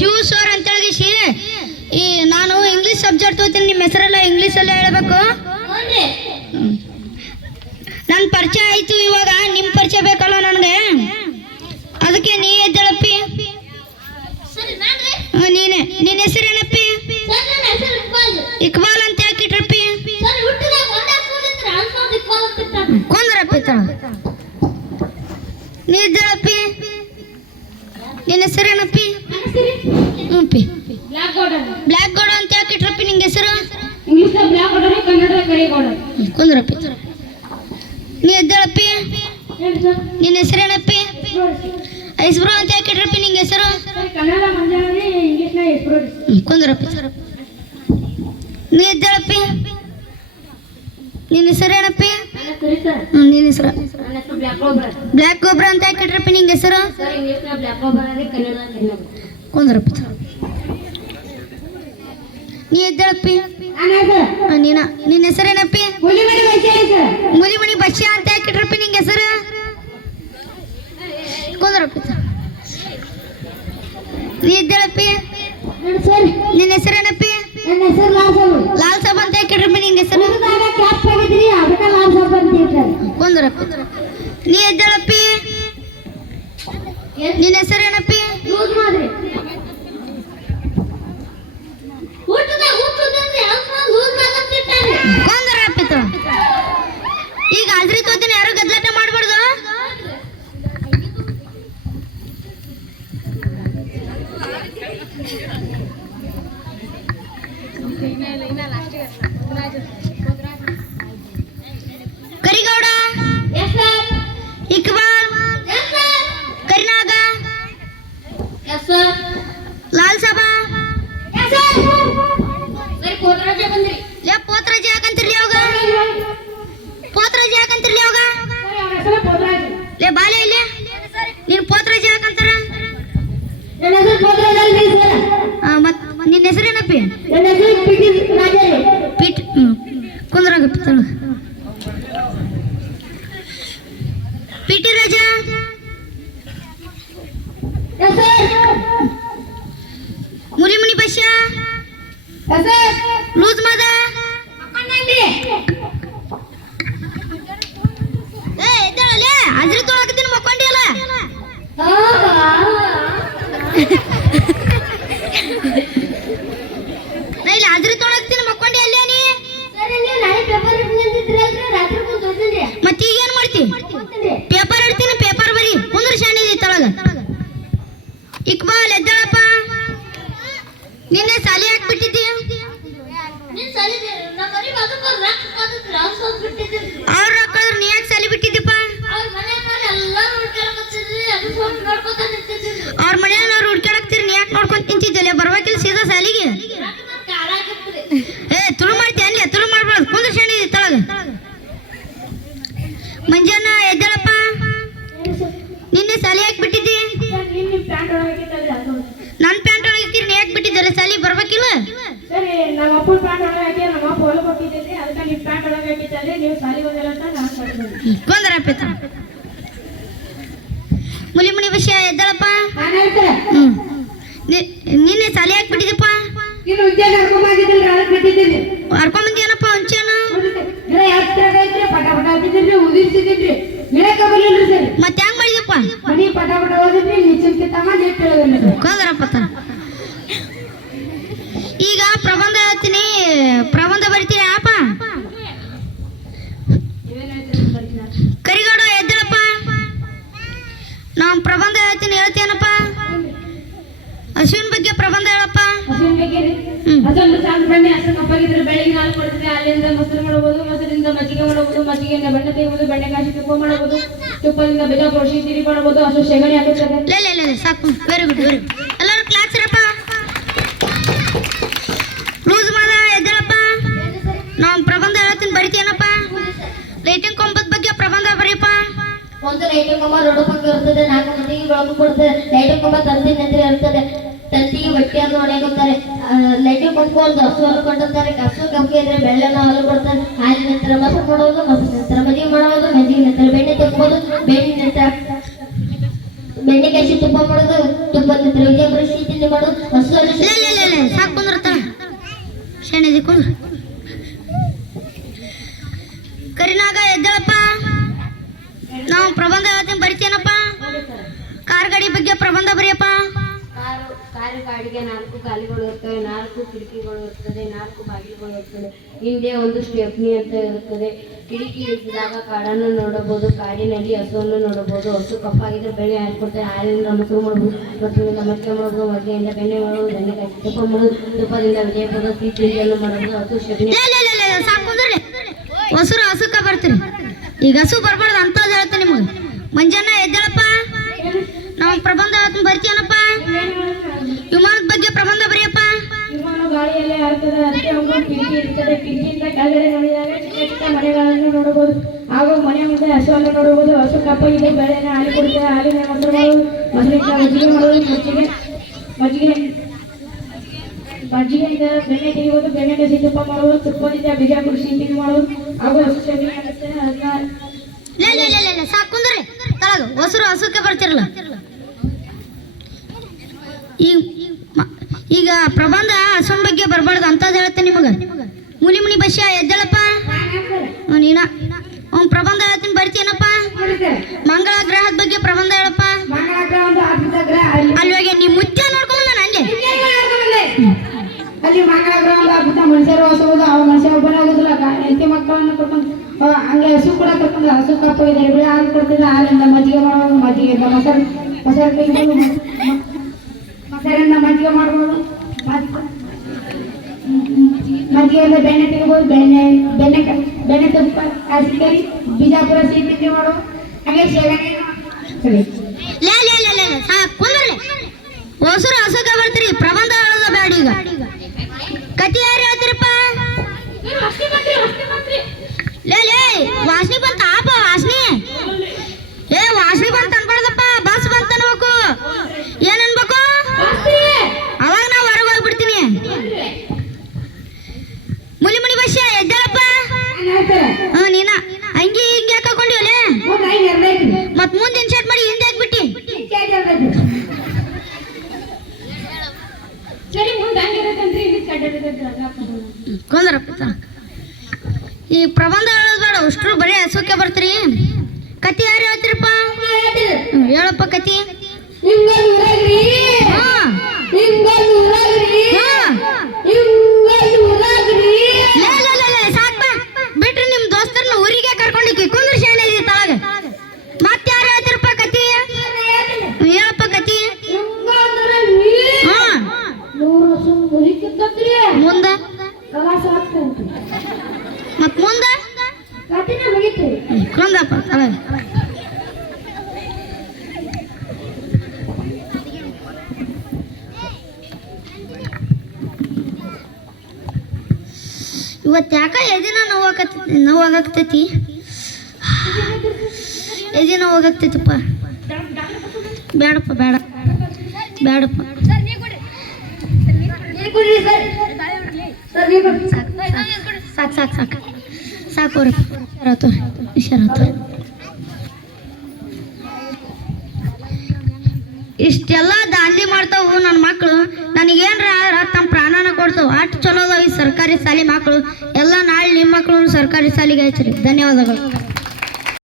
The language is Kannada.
ಶಿವ ಸರ್ ಅಂತ ಹೇಳಿಸಿ ಈ ನಾನು ಇಂಗ್ಲಿಷ್ ಸಬ್ಜೆಕ್ಟ್ ತಗೋತೀನಿ. ನಿಮ್ಮ ಹೆಸರೆಲ್ಲ ಇಂಗ್ಲಿಷಲ್ಲೇ ಹೇಳಬೇಕು. ನನ್ನ ಪರಿಚಯ ಆಯ್ತು, ಇವಾಗ ನಿಮ್ಮ ಪರಿಚಯ ಬೇಕಲ್ಲ ನನಗೆ, ಅದಕ್ಕೆ ನೀ ಎದ್ದೇಳಪ್ಪಿ. ನೀನೆ. ನಿನ್ನ ಹೆಸರೇನಪ್ಪಿ? ಇಕ್ಬಾಲ್ ಅಂತ ಯಾಕೆ ಇಟ್ರಪ್ಪಿ? ಕೊಂದ್ರಪ್ಪಿ ತಳ. ನೀ ಎದ್ದೇಳಪ್ಪಿ. ನಿನ್ನ ಹೆಸರೇನಪ್ಪಿ? ಹ್ಞೂ ಬ್ಲ್ಯಾಕ್ ಗೌಡ ಅಂತ ಯಾಕೆ ಇಟ್ರಪ್ಪಿ ನಿಂಗೆ ಹೆಸರು? ಕುಂದ್ರಪ್ಪಿ. ನೀ ಎದ್ದೇಳಪ್ಪಿ. ನಿನ್ನ ಹೆಸರೇನಪ್ಪಿ? ಐಸ್ಬ್ರೋ ಅಂತ ಯಾಕೆ ಇಟ್ರಪ್ಪಿ ನಿಂಗೆ ಹೆಸರು? ಕುಂದ್ರಪ್ಪಿ. ನೀ ಎದ್ದೇಳಪ್ಪಿ. ನಿನ್ನ ಹೆಸರೇನಪ್ಪಿ? ನಿನ್ನ ಹೆಸರು ಬ್ಲ್ಯಾಕ್ ಗೋಬ್ರಾ ಅಂತ ಯಾಕೆ ಇಟ್ರಪ್ಪಿ ನಿಂಗೆ ಹೆಸರು? ಕುಂದ್ರಪ್ಪಿ. ನೀ ಎದ್ದೇಳಪ್ಪಿ. ನಿನ್ನ ಹೆಸರೇನಪ್ಪಿ? ಮುಲಿಮಣಿ ಬಶ್ಯ ಅಂತ ಯಾಕೆ ಇಟ್ರಪ್ಪಿ ನಿಂಗೆ ಹೆಸರು? ಕುಂದ್ರಪ್ಪಿ. ನೀ ಎದ್ದೇಳಪ್ಪಿ. ನಿನ್ನ ಹೆಸರೇನಪ್ಪಿ? ಲಾಲ್ ಸಾಬ್ ಅಂತ ಯಾಕೆ ಇಟ್ರಪ್ಪಿ ನಿಂಗೆ ಹೆಸರು? ಕುಂದ್ರಪ್ಪಿ. ನೀ ಎದ್ದೇಳಪ್ಪಿ. ನಿನ್ನ ಹೆಸರೇನಪ್ಪಿ? ಈಗ ಅಲ್ರಿ ತೋತೀನಿ, ಯಾರು ಗದ್ಲಾಟ ಮಾಡಬಾರ್ದು. ಕರಿಗೌಡ, ಇಕ್ಬಾಲ್, ಕರಿನಾಗ, ಲಾಲ್ ಸಾಬ, ಪೋತ್ರಾಜ್ ಯಾಕಂತಿರ್ಲಿ ಅವಾಗ? ಪೋತ್ರಾಜ್ ಯಾಕಂತಿರ್ಲಿ ಅವಾಗ? ಲೇ ಬಾಲೆ ಇಲ್ಲಿ. ನೀನು ಪೋತ್ರಾಜ್ ಯಾಕಂತಾರ? ಮತ್ ನಿನ್ನ ಹೆಸರೇನಪ್ಪಿ? ಪಿಟ್. ಕುಂದ್ರಾಗಪ್ಪಿ ತಳ. ಪಿಟಿ ರಾಜ. ಮುಲಿಮಣಿ ಬಶ್ಯ. ಲೂಸ್ ಮಾದ. ಎದ್ದೇಳಲೇ, ಅಜ್ರಿ ತೊಳಕತ್ತೀನಿ, ಮಕ್ಕೊಂಡಿಯಲ್ಲ. ಇಲ್ಲ ಅಜ್ರಿ ತೊಳಕತ್ತೀನಿ, ಮಕ್ಕೊಂಡಿ ಅಲ್ಲೇ ನೀ. ಮತ್ತೆ ಈಗ ಏನ್ ಮಾಡ್ತಿ? ಪೇಪರ್ ಇಡ್ತೀನಿ, ಪೇಪರ್ ಬರಿ. ಕುಂದ್ರ ಶಾಣಿದಿ ತಳಗ. ಇಕ್ಬಾಲ್ ಎದ್ದೇಳಪ್ಪ. ನಿನ್ನೆ ಸಾಲಿ ಹಾಕ್ಬಿಟ್ಟಿದ್ದಿ. ಅವ್ರ ಹಾಕಿದ್ರೆ ನೀ ಯಾಕೆ ಸಾಲಿ ಬಿಟ್ಟಿದ್ದಪ್ಪ? ಅವ್ರ ಮನೆಯವ್ರು ಹುಡ್ಕಾಡಕ್ತಿರಿ, ನೀ ಯಾಕೆ ನೋಡ್ಕೊಂತ ನಿಂತಿದ್ದಲ್ಲ? ಬರ್ಬೇಕಿಲ್ಲ ಸೀದಾ ಸಾಲಿಗೆ. ತುಳು ಮಾಡ್ತೀಯ ಅಲ್ಲಿ? ತುಳು ಮಾಡ್ಬಾರ್ದು. ಕುಂದ್ರ ಶಾಣಿ ತಳಗ. ಮಂಜಾನ ಎದ್ದೇಳಪ್ಪ. ನಿನ್ನೆ ಸಾಲಿ ಹಾಕ್ಬಿಟ್ಟಿದ್ದಿ. ನನ್ನ ಪ್ಯಾಂಟ್ ಒಳಗಿರ್ತೀರಿ, ನೀ ಯಾಕೆ ಬಿಟ್ಟಿದ್ದಾರೆ ಸಾಲಿ? ಬರ್ಬೇಕಿಲ್ಲ? ಕೊಂದರಪ್ಪ. ಮುಲಿಮಣಿ ವಿಷಯ ಎದ್ದಳಪ್ಪ. ನಿನ್ನೆ ಸಾಲಿ ಹಾಕ್ಬಿಟ್ಟಿದಪ್ಪ. ಹರ್ಕೊಂಬಂದಿಯನಪ್ಪ ಹುಂಚೇನು? ಮತ್ತೆ ಹೆಂಗ್ ಮಾಡಿದಪ್ಪ? ಕೊಂದರಪ್ಪ. ಈಗ ಪ್ರಬಂಧ ಹೇಳ್ತೀನಿ, ಪ್ರಬಂಧ ಬರಿತೀರಿ ಅಪ್ಪ? ಕರಿಗೌಡ ಎದ್ದೇಳಪ್ಪ. ನಾವು ಪ್ರಬಂಧ ಹೇಳ್ತೀನಿ, ಹೇಳ್ತೇನಪ್ಪ? ಹಸುವಿನ ಬಗ್ಗೆ ಪ್ರಬಂಧ ಹೇಳಪ್ಪ. ಬೆಳಗ್ಗೆ ಹಾಲು ಕೊಡ್ತದೆ, ಅಲ್ಲಿಂದ ಮೊಸರು ಮಾಡಬಹುದು, ಮೊಸರಿಂದ ಮಜ್ಜಿಗೆ ಮಾಡಬಹುದು, ಮಜ್ಜಿಗೆಯಿಂದ ಬೆಣ್ಣೆ ತೆಗೆಬಹುದು, ಬೆಣ್ಣೆ ಕಾಶಿ ತುಪ್ಪ ಮಾಡಬಹುದು, ತುಪ್ಪದಿಂದ ಬೀಜ ಪೋಷಿ ತಿರಿ ಮಾಡಬಹುದು, ಹಸು ಸೆಗಣಿ ಹಾಕುತ್ತದೆ. ಸಾಕು, ವೆರಿ ಗುಡ್, ವೆರಿ ಗುಡ್. ಎಲ್ಲರೂ ಕ್ಲಾಸ್ ಇರಪ್ಪ. ಲೂಸ್ ಮಾದ ಎದ್ದೇಳಪ್ಪ. ನಾವು ಪ್ರಬಂಧ ಹೇಳ್ತೀನಿ, ಬರಿತೇನಪ್ಪ? ಲೈಟಿಂಗ್ ಕೊಂಬದ ಬಗ್ಗೆ ಪ್ರಬಂಧ ಬರೀಪ್ಪ. ಒಂದು ಲೈಟಿಂಗ್ ಕೊಂಬ ದೊಡ್ಡ ಪಂಗ ಇರ್ತದೆ, 4 ಮಂದಿಗೆ ಬೆಳಕು ಕೊಡ್ತದೆ. ಲೈಟಿಂಗ್ ಕೊಂಬ ತಂತಿ ನಂತರ ಇರ್ತದೆ, ತಂತಿಗೆ ಬಟ್ಟೆಯನ್ನು ಹೊಡೆಯುತ್ತಾರೆ. ಲೈಟಿಂಗ್ ಕೊಂಬ ಒಂದು ಹಸು ಹಾಲು ಕೊಟ್ಟಿರ್ತಾರೆ. ಹಸು ಕಮ್ಮಿ ಇದ್ರೆ ಬೆಳ್ಳನ ಹಾಲು ಕೊಡ್ತಾರೆ. ಹಾಲಿನ ನಂತರ ಮೊಸರು ಮಾಡೋದು, ಮೊಸರು ನಂತರ ಮಜ್ಜಿಗೆ ಮಾಡೋದು, ಮಜ್ಜಿಗೆ ನಂತರ ಬೆಣ್ಣೆ ತೆಗೆಬೋದು, ಬೆಣ್ಣೆ ನಂತರ ಬೆಣ್ಣೆ ಕಾಯಿಸಿ ತುಪ್ಪ ಮಾಡೋದು, ತುಪ್ಪದ ನಂತರ ವಿಜಯಪುರ ಸಿಹಿ ತಿಂಡಿ ಮಾಡೋದು, ಕಾರು ಗಾಡಿಗೆ 4 ಗಾಲಿಗಳು ಇರ್ತವೆ, 4 ಕಿಟಕಿಗಳು ಇರ್ತದೆ, 4 ಬಾಗಿಲುಗಳು ಇರ್ತದೆ. ಹಿಂದೆ ಒಂದು ಸ್ಟೆಪ್ನಿ ಅಂತ ಇರುತ್ತದೆ. ಕಿಟಕಿ ಇಳಿಸಿದಾಗ ಕಾಡನ್ನು ನೋಡಬಹುದು, ಕಾಡಿನಲ್ಲಿ ಹಸುವನ್ನು ನೋಡಬಹುದು. ಹಸು ಕಪ್ಪಾಗಿದ್ರೆ ಬೆಳೆ ಹಾಕಿಕೊಡ್ತಾರೆ, ಹಾಲಿನಿಂದ ಮೊಸರು ಮಾಡಬಹುದು, ಮೊಸರಿನಿಂದ ಮಜ್ಜಿಗೆ ಮಾಡಬಹುದು, ಮಜ್ಜಿಗೆಯಿಂದ ಬೆಣ್ಣೆ ಮಾಡಬಹುದು, ಬೆಣ್ಣೆಕಾಯಿ ತುಪ್ಪ ಮಾಡಬಹುದು, ತುಪ್ಪದಿಂದ ವಿಜಯಪುರ ಸಿಹಿ ತಿಂಡಿಯನ್ನು ಮಾಡಬಹುದು. ಹಸು ಸ್ಟೆಪ್ನಿ ಸಾಕುಂದ್ರಿ ಹೊಸರು ಹಸುಕ ಬರ್ತೀರಿ. ಈಗ ಹಸು ಬರ್ಬಾರ್ದು ಅಂತ ಹೇಳ್ತೀನಿ ನಿಮ್ಗೆ. ಮಂಜಣ್ಣ ಎದ್ದೇಳಪ್ಪ, ನಾವು ಪ್ರಬಂಧ ಬರ್ತೀಯನಪ್ಪ. ವಿಮಾನದ ಬಗ್ಗೆ ಪ್ರಬಂಧ ಬರೆಯಪ್ಪ. ವಿಮಾನ ಗಾಳಿಯಲ್ಲಿ ಹಾರುತ್ತದೆ, ಅದಕ್ಕೆ ಒಂದು ಕಿಟಕಿ ಇರುತ್ತದೆ. ಕಿಟಕಿಯಿಂದ ಕೆಳಗಡೆ ನೋಡಿದಾಗ ಚಿಕ್ಕ ಚಿಕ್ಕ ಮನೆಗಳನ್ನು ನೋಡಬಹುದು. ಹಾಗೂ ಮನೆ ಮುಂದೆ ಹಸುವನ್ನು ನೋಡಬಹುದು. ಹಸು ಕಪ್ಪಾಗಿದೆ, ಬೆಳೆಯನ್ನು ಹಾಲು ಕೊಡುತ್ತದೆ, ಹಾಲಿನ ಮೊಸರು ಮಾಡುವುದು, ಮೊಸರಿಂದ ಮಜ್ಜಿಗೆ ಮಾಡುವುದು, ಮಜ್ಜಿಗೆಯಿಂದ ಬೆಣ್ಣೆ ತೆಗೆಯುವುದು, ಬೆಣ್ಣೆ ಕಸಿ ತುಪ್ಪ ಮಾಡುವುದು, ತುಪ್ಪದಿಂದ ಬಿಜಾಪುರ ಸಿಹಿ ತಿಂಡಿ ಮಾಡುವುದು. ಹಾಗೂ ಹಸು ಸಗಣಿ ಆಗುತ್ತೆ. ಸಾಕುಂದ್ರಿ ತಳಗ ಹೊಸರು ಹಸುಕ್ಕೆ ಬರ್ತಿರಲ್ಲ. ಈಗ ಪ್ರಬಂಧ ಹಸುನ ಬಗ್ಗೆ ಬರ್ಬಾರ್ದು ಅಂತ ಹೇಳ್ತೇನೆ ನಿಮಗ. ಮುನಿ ಬಸ್ಯ ಎದ್ದೇಳಪ್ಪ. ನೀನ ಅವ್ನು ಪ್ರಬಂಧ ಹೇಳ್ತೀನಿ ಬರ್ತೀನಪ್ಪ. ಮಂಗಳ ಗ್ರಹದ ಬಗ್ಗೆ ಪ್ರಬಂಧ ಹೇಳಪ್ಪ. ಅಲ್ಲಿ ಹೋಗಿ ನೀ ಮುಚ್ಚ ನೋಡ್ಕೊಂಡ ನಂಗೆ ಅಲ್ಲಿ ಮಂಗಳ ಗ್ರಹ ಒಂದು ಅದ್ಭುತ. ಮನುಷ್ಯರು ಹೊಸಬಹುದು, ಅವ ಮನುಷ್ಯ ಒಬ್ಬನೇ ಆಗುದಿಲ್ಲ. ಹೆಂಡತಿ ಮಕ್ಕಳನ್ನು ಕರ್ಕೊಂಡು ಹಂಗೆ ಹಸು ಕೂಡ ಕರ್ಕೊಂಡು ಹಸು ಕಪ್ಪಾಗಿದೆ, ಬೆಳೆ ಹಾಲು ಕೊಡ್ತಿದ್ದ, ಹಾಲಿಂದ ಮಜ್ಜಿಗೆ ಮಾಡುವುದು, ಮಜ್ಜಿಗೆಯಿಂದ ಮೊಸರು ತೆಗೆದು ಮೊಸರಿಂದ ಮಜ್ಜಿಗೆ ಮಾಡ್ಬೋದು, ಮಜ್ಜಿಗೆಯಿಂದ ಬೆಣ್ಣೆ ತೆಗಿಬೋದು, ಬೆಣ್ಣೆ ತುಪ್ಪ ಹಸಿಕರಿ ಬಿಜಾಪುರ ಸಿಹಿ ತಿಂಡಿ ಮಾಡೋದು. ಹಾಗೆ ಶೇಗಣಿ ಕುಂದ್ರಲೆ ಹೊಸರು ಹಸುಕ ಬರ್ತೀರಿ. ಪ್ರಬಂಧ ಹೇಳೋದ ಬ್ಯಾಡ. ಈಗ ಕತಿ ಯಾರು ಹೇಳ್ತೀರಪ್ಪ? ಲೇ ವಾಸನೆ ಬಂತ ಆಪ ವಾಸನೆ. ವಾಸನೆ ಬಂತ ಅನ್ಬಾರ್ದಪ್ಪ, ಬಸ್ ಬಂತ ಅನ್ಬೇಕು. ಏನ್ ಅನ್ಬೇಕು? ಅವಾಗ ನಾ ಹೊರಗೆ ಹೋಗ್ಬಿಡ್ತೀನಿ. ಮುನಿ ಬಸ್ಯ ಎದ್ದೇಳಪ್ಪ. ನೀನ ಅಂಗಿ ಹಿಂಗೆ ಹಾಕೊಂಡಿವಲೆ ಮತ್ ಮುಂದೆ ಇನ್ಶರ್ಟ್ ಮಾಡಿ ಹಿಂದೆ ಹಾಕ್ಬಿಟ್ಟಿ. ಕೊಂದ್ರಪ್ಪ ಈ ಪ್ರಬಂಧ ಹೇಳೋದು ಬೇಡ, ಅಷ್ಟ್ರು ಬರೀ ಹಸುಕ್ಕೆ ಬರ್ತೀರಿ. ಕತಿ ಯಾರು ಹೇಳ್ತೀರಪ್ಪ? ಹೇಳಪ್ಪ ಕತಿ. ಸಾಕ್ಪ ಬಿಟ್ರಿ ನಿಮ್ ದೋಸ್ತರನ್ನ ಊರಿಗೆ ಕರ್ಕೊಂಡಿಕ್ಕಿ. ಕುಂದ್ರ ಶಾಲೆ ಇದೆ ತಳಗ. ಮತ್ತೆ ಯಾರು ಹೇಳ್ತೀರಪ್ಪ ಕತಿ? ಹೇಳಪ್ಪ ಕತಿ. ಮುಂದ ಮತ್ ಮುಂದ ಕೊಂದಪ್ಪ ತಳಗ. ಇವತ್ತು ಯಾಕ ಎದಿನ ನೋವಾಗತೈತಿ. ಎದಿನ ಹೋಗಾಗ್ತೈತಿಪ್ಪ. ಬೇಡಪ್ಪ ಬೇಡಪ್ಪ. ಸಾಕೋರಿ ಇಷ್ಟೆಲ್ಲ ದಾಂಧಿ ಮಾಡ್ತಾವು ನನ್ನ ಮಕ್ಕಳು. ನನಗೇನ್ರ ತಮ್ಮ ಪ್ರಾಣನ ಕೊಡ್ತಾವ. ಅಷ್ಟು ಚಲೋ ಅದಾವ ಈ ಸರ್ಕಾರಿ ಶಾಲೆ ಮಕ್ಕಳು ಎಲ್ಲ. ನಾಳೆ ನಿಮ್ಮ ಮಕ್ಕಳು ಸರ್ಕಾರಿ ಶಾಲೆಗೆ ಹಚ್ಚಿರಿ. ಧನ್ಯವಾದಗಳು.